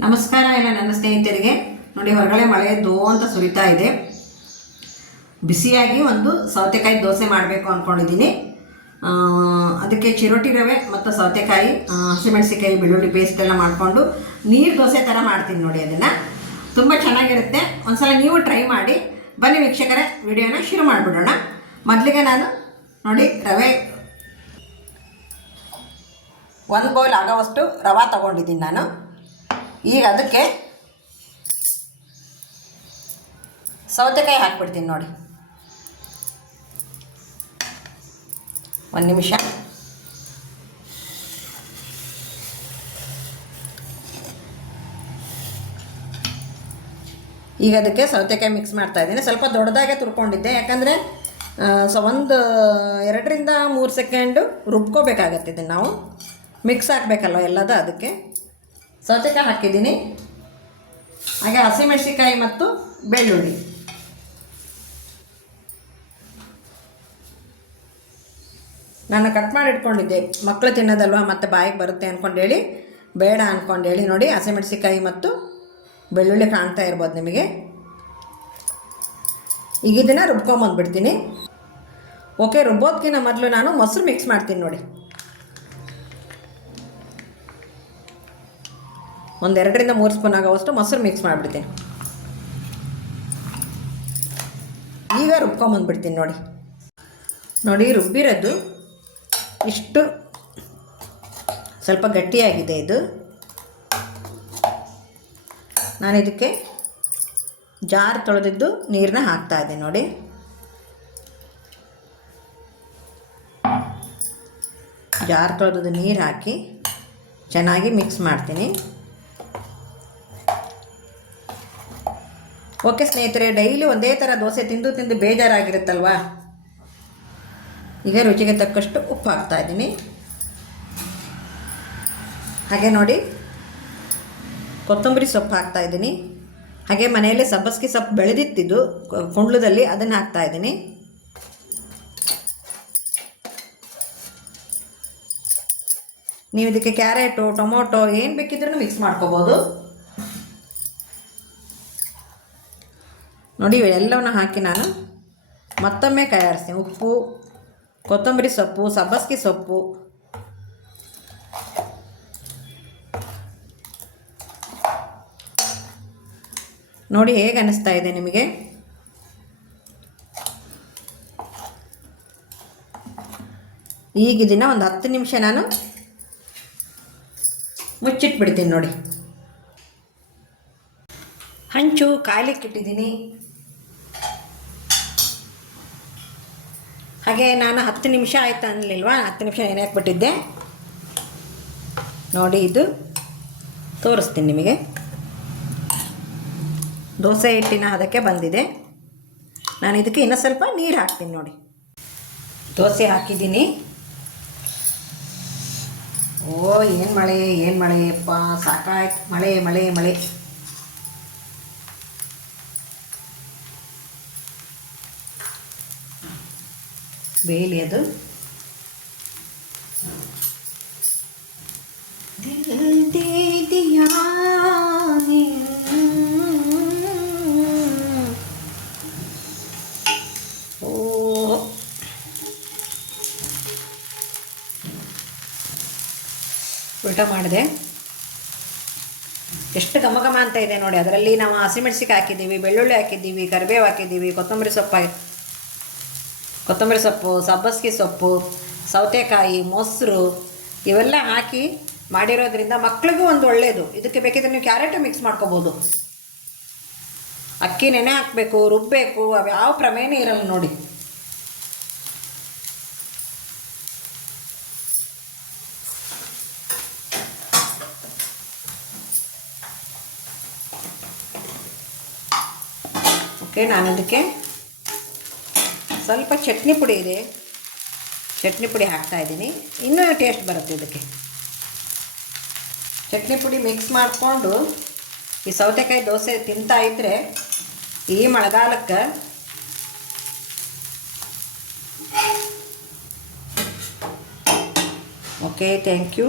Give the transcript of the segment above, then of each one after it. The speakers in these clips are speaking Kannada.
ನಮಸ್ಕಾರ ಎಲ್ಲ ನನ್ನ ಸ್ನೇಹಿತರಿಗೆ. ನೋಡಿ, ಹೊರಗಡೆ ಮಳೆ ದೋ ಅಂತ ಸುರಿತಾ ಇದೆ. ಬಿಸಿಯಾಗಿ ಒಂದು ಸೌತೆಕಾಯಿ ದೋಸೆ ಮಾಡಬೇಕು ಅಂದ್ಕೊಂಡಿದ್ದೀನಿ ಅದಕ್ಕೆ ಚಿರೋಟಿ ರವೆ ಮತ್ತು ಸೌತೆಕಾಯಿ ಹಸಿಮೆಣಸಿಕಾಯಿ ಬೆಳ್ಳುಳ್ಳಿ ಪೇಸ್ಟ್ ಎಲ್ಲ ಮಾಡಿಕೊಂಡು ನೀರು ದೋಸೆ ಥರ ಮಾಡ್ತೀನಿ ನೋಡಿ ಅದನ್ನು. ತುಂಬ ಚೆನ್ನಾಗಿರುತ್ತೆ. ಒಂದ್ಸಲ ನೀವು ಟ್ರೈ ಮಾಡಿ. ಬನ್ನಿ ವೀಕ್ಷಕರೇ, ವಿಡಿಯೋನ ಶುರು ಮಾಡಿಬಿಡೋಣ. ಮೊದಲಿಗೆ ನಾನು, ನೋಡಿ, ರವೆ. ಒಂದು ಬೌಲ್ ಆಗೋವಷ್ಟು ರವೆ ತೊಗೊಂಡಿದ್ದೀನಿ ನಾನು. ಈಗ ಅದಕ್ಕೆ ಸೌತೆಕಾಯಿ ಹಾಕ್ಬಿಡ್ತೀನಿ ನೋಡಿ. ಒಂದು ನಿಮಿಷ. ಈಗ ಅದಕ್ಕೆ ಸೌತೆಕಾಯಿ ಮಿಕ್ಸ್ ಮಾಡ್ತಾ ಇದ್ದೀನಿ. ಸ್ವಲ್ಪ ದೊಡ್ಡದಾಗೆ ತುರ್ಕೊಂಡಿದ್ದೆ. ಯಾಕಂದರೆ ಸೊ ಒಂದು ಎರಡರಿಂದ ಮೂರು ಸೆಕೆಂಡು ಇದನ್ನು ನಾವು. ಮಿಕ್ಸ್ ಹಾಕಬೇಕಲ್ವ ಎಲ್ಲದ ಅದಕ್ಕೆ? ಸೌತೆಕಾಯಿ ಹಾಕಿದ್ದೀನಿ. ಹಾಗೆ ಹಸಿಮೆಣಸಿಕಾಯಿ ಮತ್ತು ಬೆಳ್ಳುಳ್ಳಿ. ನಾನು ಕಟ್ ಮಾಡಿ ಇಟ್ಕೊಂಡಿದ್ದೆ. ಮಕ್ಕಳು ತಿನ್ನೋದಲ್ವ ಮತ್ತೆ ಬಾಯಿಗೆ ಬರುತ್ತೆ ಅಂದ್ಕೊಂಡೇಳಿ ಬೇಡ ಅಂದ್ಕೊಂಡೇಳಿ ನೋಡಿ ಹಸಿಮೆಣಸಿಕಾಯಿ ಮತ್ತು ಬೆಳ್ಳುಳ್ಳಿ ಕಾಣ್ತಾ ಇರ್ಬೋದು ನಿಮಗೆ. ಈಗ ಇದನ್ನು ರುಬ್ಕೊಂಬಂದ್ಬಿಡ್ತೀನಿ. ಓಕೆ ರುಬ್ಬೋದಕ್ಕಿಂತ ಮೊದಲು ನಾನು ಮೊಸರು ಮಿಕ್ಸ್ ಮಾಡ್ತೀನಿ ನೋಡಿ. ಒಂದು ಎರಡರಿಂದ ಮೂರು ಸ್ಪೂನ್ ಆಗೋವಷ್ಟು ಮೊಸರು ಮಿಕ್ಸ್ ಮಾಡಿಬಿಡ್ತೀನಿ. ಈಗ ರುಬ್ಕೊಂಬಂದ್ಬಿಡ್ತೀನಿ ನೋಡಿ. ನೋಡಿ, ರುಬ್ಬಿರೋದು ಇಷ್ಟು ಸ್ವಲ್ಪ ಗಟ್ಟಿಯಾಗಿದೆ ಇದು. ನಾನು ಇದಕ್ಕೆ ಜಾರ್ ತೊಳೆದಿದ್ದು ನೀರನ್ನ ಹಾಕ್ತಾ ಇದ್ದೀನಿ ನೋಡಿ. ಜಾರ್ ತೊಳೆದಿದ್ದು ನೀರು ಹಾಕಿ ಚೆನ್ನಾಗಿ ಮಿಕ್ಸ್ ಮಾಡ್ತೀನಿ. ಓಕೆ ಸ್ನೇಹಿತರೆ, ಡೈಲಿ ಒಂದೇ ಥರ ದೋಸೆ ತಿಂದು ತಿಂದು ಬೇಜಾರಾಗಿರುತ್ತಲ್ವಾ? ಈಗ ರುಚಿಗೆ ತಕ್ಕಷ್ಟು ಉಪ್ಪು ಹಾಕ್ತಾ ಇದ್ದೀನಿ. ಹಾಗೆ ನೋಡಿ, ಕೊತ್ತಂಬರಿ ಸೊಪ್ಪು ಹಾಕ್ತಾ ಇದ್ದೀನಿ. ಹಾಗೆ ಮನೆಯಲ್ಲೇ ಸಬ್ಬಸ್ಗೆ ಸೊಪ್ಪು ಬೆಳೆದಿತ್ತಿದ್ದು, ಕುಂಡ್ಲದಲ್ಲಿ ಅದನ್ನು ಹಾಕ್ತಾ ಇದ್ದೀನಿ. ನೀವು ಇದಕ್ಕೆ ಕ್ಯಾರೆಟು, ಟೊಮೊಟೊ ಏನು ಬೇಕಿದ್ರೂ ಮಿಕ್ಸ್ ಮಾಡ್ಕೋಬೋದು. ನೋಡಿ ಎಲ್ಲವನ್ನು ಹಾಕಿ ನಾನು ಮತ್ತೊಮ್ಮೆ ಕೈಯಾಡಿಸ್ತೀನಿ ಉಪ್ಪು, ಕೊತ್ತಂಬರಿ ಸೊಪ್ಪು, ಸಬ್ಬಸ್ಗೆ ಸೊಪ್ಪು. ನೋಡಿ, ಹೇಗೆ ಅನ್ನಿಸ್ತಾ ಇದೆ ನಿಮಗೆ? ಈಗ ಒಂದು ಹತ್ತು ನಿಮಿಷ ನಾನು ಮುಚ್ಚಿಟ್ಬಿಡ್ತೀನಿ ನೋಡಿ. ಹಂಚು ಕಾಯ್ಲಿಕ್ಕೆ ಹಾಗೆ ನಾನು ಹತ್ತು ನಿಮಿಷ ಆಯ್ತು ಅನ್ಲಿಲ್ವಾ? ಹತ್ತು ನಿಮಿಷ ಏನೇ ಹಾಕ್ಬಿಟ್ಟಿದ್ದೆ? ನೋಡಿ ಇದು ತೋರಿಸ್ತೀನಿ ನಿಮಗೆ. ದೋಸೆ ಹಿಟ್ಟಿನ ಅದಕ್ಕೆ ಬಂದಿದೆ. ನಾನು ಇದಕ್ಕೆ ಇನ್ನೂ ಸ್ವಲ್ಪ ನೀರು ಹಾಕ್ತೀನಿ ನೋಡಿ. ದೋಸೆ ಹಾಕಿದ್ದೀನಿ. ಓ, ಏನು ಮಳೆ, ಏನು ಮಳೆಯಪ್ಪ, ಸಾಕಾಯ್ತು. ಮಳೆ ಮಳೆ ಮಳೆ. ಬೇಲಿ ಅದು. ಉಲ್ಟ ಮಾಡಿದೆ. ಎಷ್ಟು ಘಮ ಘಮ ಅಂತ ಇದೆ ನೋಡಿ. ಅದರಲ್ಲಿ ನಾವು ಹಸಿಮೆಣಸಿಗೆ ಹಾಕಿದ್ದೀವಿ ಬೆಳ್ಳುಳ್ಳಿ ಹಾಕಿದ್ದೀವಿ ಕರಿಬೇವು ಹಾಕಿದ್ದೀವಿ ಕೊತ್ತಂಬರಿ ಸೊಪ್ಪು ಹಾಕಿ ಕೊತ್ತಂಬರಿ ಸೊಪ್ಪು, ಸಬ್ಬಸ್ಗೆ ಸೊಪ್ಪು, ಸೌತೆಕಾಯಿ, ಮೊಸರು, ಇವೆಲ್ಲ ಹಾಕಿ ಮಾಡಿರೋದ್ರಿಂದ ಮಕ್ಳಿಗೂ ಒಂದು ಒಳ್ಳೆಯದು ಇದಕ್ಕೆ ಬೇಕಿದ್ರೆ ನೀವು ಕ್ಯಾರೆಟು ಮಿಕ್ಸ್ ಮಾಡ್ಕೋಬೋದು. ಅಕ್ಕಿ ನೆನೆ ಹಾಕಬೇಕು ರುಬ್ಬಬೇಕು ಅವು ಯಾವ ಪ್ರಮೇಯನೇ ಇರಲ್ಲ ನೋಡಿ. ಓಕೆ ನಾನು ಅದಕ್ಕೆ ಸ್ವಲ್ಪ ಚಟ್ನಿ ಪುಡಿ ಇದೆ. ಚಟ್ನಿ ಪುಡಿ ಹಾಕ್ತಾ ಇದ್ದೀನಿ. ಇನ್ನೂ ಟೇಸ್ಟ್ ಬರುತ್ತೆ ಇದಕ್ಕೆ. ಚಟ್ನಿ ಪುಡಿ ಮಿಕ್ಸ್ ಮಾಡಿಕೊಂಡು ಈ ಸೌತೆಕಾಯಿ ದೋಸೆ ತಿಂತಾ ಇದ್ದರೆ ಈ ಮಳೆಗಾಲಕ್ಕೆ ಓಕೆ ಥ್ಯಾಂಕ್ ಯು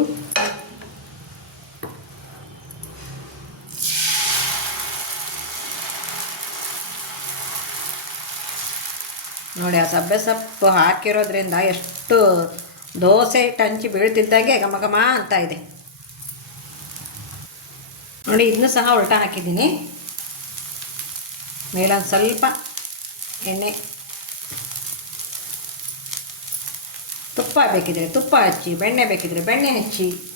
ನೋಡಿ, ಆ ಸಬ್ಬೆ ಸೊಪ್ಪು ಹಾಕಿರೋದ್ರಿಂದ ಎಷ್ಟು ದೋಸೆ ಟಂಚಿ ಬೀಳ್ತಿದ್ದಾಗೆ ಘಮ ಘಮ ಅಂತ ಇದೆ. ನೋಡಿ ಇದನ್ನು ಸಹ ಉಲ್ಟಾ ಹಾಕಿದ್ದೀನಿ. ಮೇಲೊಂದು ಸ್ವಲ್ಪ ಎಣ್ಣೆ. ತುಪ್ಪ ಬೇಕಿದ್ರೆ ತುಪ್ಪ ಹಚ್ಚಿ, ಬೆಣ್ಣೆ ಬೇಕಿದ್ರೆ ಬೆಣ್ಣೆ ಹಚ್ಚಿ.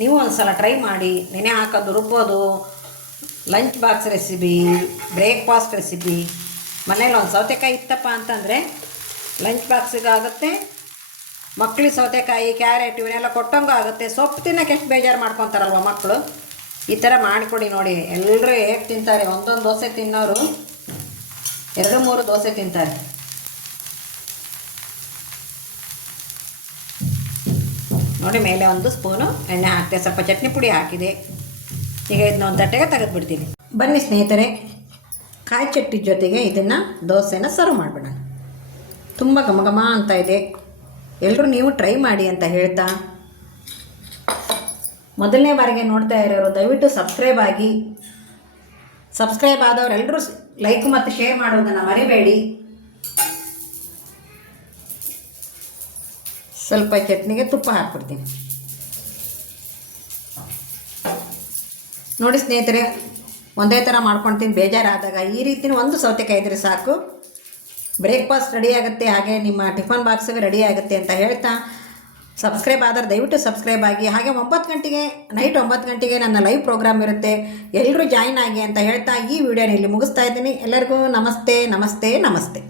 ನೀವು ಒಂದು ಸಲ ಟ್ರೈ ಮಾಡಿ, ನೆನೆ ಹಾಕೋದು, ರುಬ್ಬೋದು lunch box recipe breakfast recipe ಮನೇಲಿ ಒಂದು ಸೌತೆಕಾಯಿ ಇತ್ತಪ್ಪ ಅಂತಂದರೆ ಲಂಚ್ ಬಾಕ್ಸಿಗೆ ಆಗುತ್ತೆ ಮಕ್ಕಳಿಗೆ ಸೌತೆಕಾಯಿ ಕ್ಯಾರೆಟ್ ಇವನ್ನೆಲ್ಲ ಕೊಟ್ಟಂಗೂ ಆಗುತ್ತೆ. ಸೊಪ್ಪು ತಿನ್ನೋಕೆ ಎಷ್ಟು ಬೇಜಾರು ಮಾಡ್ಕೊತಾರಲ್ವ ಮಕ್ಕಳು ಈ ಥರ ಮಾಡಿಕೊಡಿ ನೋಡಿ. ಎಲ್ಲರೂ ಹೇಗೆ ತಿಂತಾರೆ? ಒಂದೊಂದು ದೋಸೆ ತಿನ್ನೋರು ಎರಡು ಮೂರು ದೋಸೆ ತಿಂತಾರೆ. ನೋಡಿ, ಮೇಲೆ ಒಂದು ಸ್ಪೂನು ಎಣ್ಣೆ ಹಾಕ್ತೆ. ಸ್ವಲ್ಪ ಚಟ್ನಿ ಪುಡಿ ಹಾಕಿದೆ. ಈಗ ಇದನ್ನ ಒಂದು ತಟ್ಟೆಗೆ ತೆಗೆದುಬಿಡ್ತೀನಿ. ಬನ್ನಿ ಸ್ನೇಹಿತರೆ, ಕಾಯಿ ಚಟ್ನಿ ಜೊತೆಗೆ ಇದನ್ನು ದೋಸೆನ ಸರ್ವ್ ಮಾಡಿಬಿಡೋಣ. ತುಂಬ ಘಮ ಘಮ ಅಂತ ಇದೆ. ಎಲ್ಲರೂ ನೀವು ಟ್ರೈ ಮಾಡಿ ಅಂತ ಹೇಳ್ತಾ. ಮೊದಲನೇ ಬಾರಿಗೆ ನೋಡ್ತಾ ಇರೋರು, ದಯವಿಟ್ಟು ಸಬ್ಸ್ಕ್ರೈಬ್ ಆಗಿ. ಸಬ್ಸ್ಕ್ರೈಬ್ ಆದವರೆಲ್ಲರೂ ಲೈಕ್ ಮತ್ತು ಶೇರ್ ಮಾಡೋದನ್ನು ಮರಿಬೇಡಿ. ಸ್ವಲ್ಪ ಚಟ್ನಿಗೆ ತುಪ್ಪ ಹಾಕ್ಬಿಡ್ತೀನಿ. ನೋಡಿ ಸ್ನೇಹಿತರೆ, ಒಂದೇ ಥರ ಮಾಡ್ಕೊಳ್ತೀನಿ ಬೇಜಾರಾದಾಗ ಈ ರೀತಿ ಒಂದು ಸೌತೆಕಾಯಿ ಇದ್ರೆ ಸಾಕು. ಬ್ರೇಕ್ಫಾಸ್ಟ್ ರೆಡಿ ಆಗುತ್ತೆ, ಹಾಗೆ ನಿಮ್ಮ ಟಿಫನ್ ಬಾಕ್ಸಿಗೆ ರೆಡಿ ಆಗುತ್ತೆ ಅಂತ ಹೇಳ್ತಾ ಸಬ್ಸ್ಕ್ರೈಬ್ ಆದರೆ ದಯವಿಟ್ಟು ಸಬ್ಸ್ಕ್ರೈಬ್ ಆಗಿ, ಹಾಗೆ ಒಂಬತ್ತು ಗಂಟೆಗೆ ನೈಟ್ ಒಂಬತ್ತು ಗಂಟೆಗೆ ನನ್ನ ಲೈವ್ ಪ್ರೋಗ್ರಾಮ್ ಇರುತ್ತೆ. ಎಲ್ಲರೂ ಜಾಯ್ನ್ ಆಗಿ ಅಂತ ಹೇಳ್ತಾ ಈ ವಿಡಿಯೋನ ಇಲ್ಲಿ ಮುಗಿಸ್ತಾ ಇದ್ದೀನಿ. ಎಲ್ಲರಿಗೂ ನಮಸ್ತೆ ನಮಸ್ತೆ ನಮಸ್ತೆ.